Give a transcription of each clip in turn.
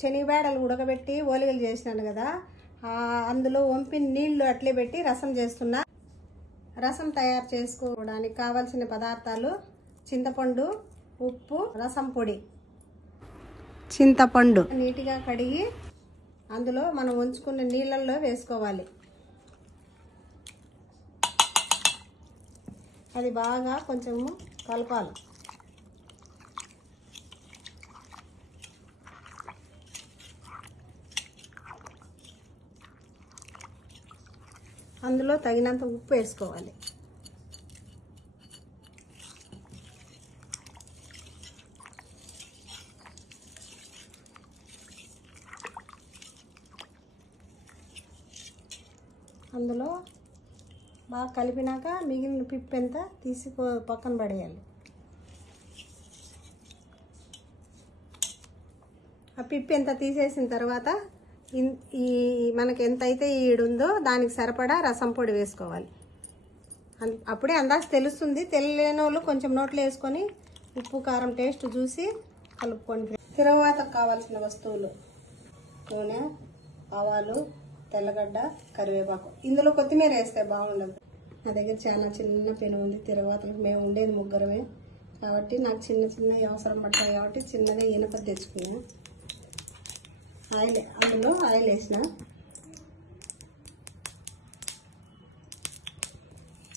శనగబేడలు ఉడకబెట్టి ఓలిగలు చేసినాను కదా, అందులో వంపిన నీళ్లు అట్లే పెట్టి రసం చేస్తున్నా. రసం తయారు చేసుకోవడానికి కావాల్సిన పదార్థాలు: చింతపండు, ఉప్పు, రసం పొడి. చింతపండు నీట్గా కడిగి అందులో మనం ఉంచుకున్న నీళ్ళల్లో వేసుకోవాలి. అది బాగా కొంచెము కలపాలి. అందులో తగినంత ఉప్పు వేసుకోవాలి. అందులో బాగా కలిపినాక మిగిలిన పిప్పు ఎంత తీసి పక్కన పడేయాలి. ఆ పిప్పు ఎంత తీసేసిన తర్వాత ఈ మనకి ఎంత అయితే ఈడుందో దానికి సరిపడా రసం పొడి వేసుకోవాలి. అప్పుడే అందాజ తెలుస్తుంది. తెలియని వాళ్ళు కొంచెం నోట్లో వేసుకొని ఉప్పు కారం టేస్ట్ చూసి కలుపుకోండి. తిరువాతకు కావాల్సిన వస్తువులు: నూనె, ఆవాలు, తెల్లగడ్డ, కరివేపాకు. ఇందులో కొత్తిమీర వేస్తే బాగుండదు. నా దగ్గర చాలా చిన్న పెను ఉంది. తిరువాతలకు మేము ఉండేది ముగ్గురమే కాబట్టి నాకు చిన్న చిన్నవి అవసరం పడతాయి కాబట్టి చిన్నదే ఇనప తెచ్చుకున్నా. అందులో ఆయిల్ వేసిన.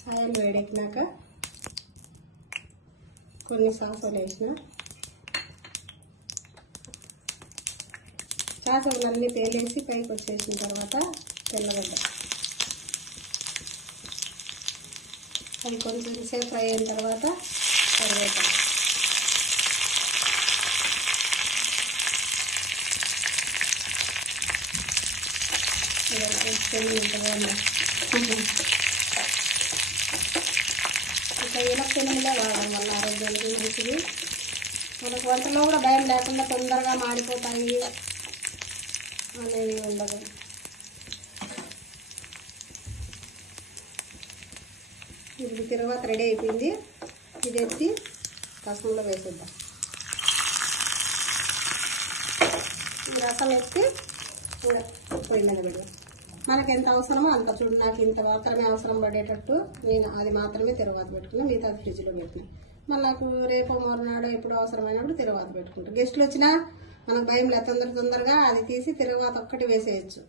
ఆయిల్ వేడెక్కినాక కొన్ని సాసులు వేసిన. సాసులన్నీ తేలేసి పైకి వచ్చేసిన తర్వాత తెల్లగడ్డ అది కొంచెం సేపు ఫ్రై అయిన తర్వాత కరివేపాకు. ఇట్లా ఇనపనీళ్ళే వాడడం వల్ల ఆరోగ్యానికి మంచిది. మనకు వంటలో కూడా భయం లేకుండా తొందరగా మాడిపోతాయి అనేది ఉండదు. ఇది తర్వాత రెడీ అయిపోయింది. ఇది ఎత్తి రసంలో వేసేద్దాం. ఈ రసం ఎత్తి పొయ్యి మీద పెడదాం. మనకి ఎంత అవసరమో అంత. చూడు, నాకు ఇంత మాత్రమే అవసరం పడేటట్టు నేను అది మాత్రమే తిరువాత పెట్టుకున్నా. మిగతా ఫ్రిడ్జ్లో పెట్టినా. మళ్ళీ నాకు రేపు మరునాడు ఎప్పుడు అవసరమైనప్పుడు తిరువాత పెట్టుకుంటాం. గెస్టులు వచ్చినా మనకు భయం లేదు. తొందరగా అది తీసి తిరువాత ఒక్కటి వేసేయచ్చు.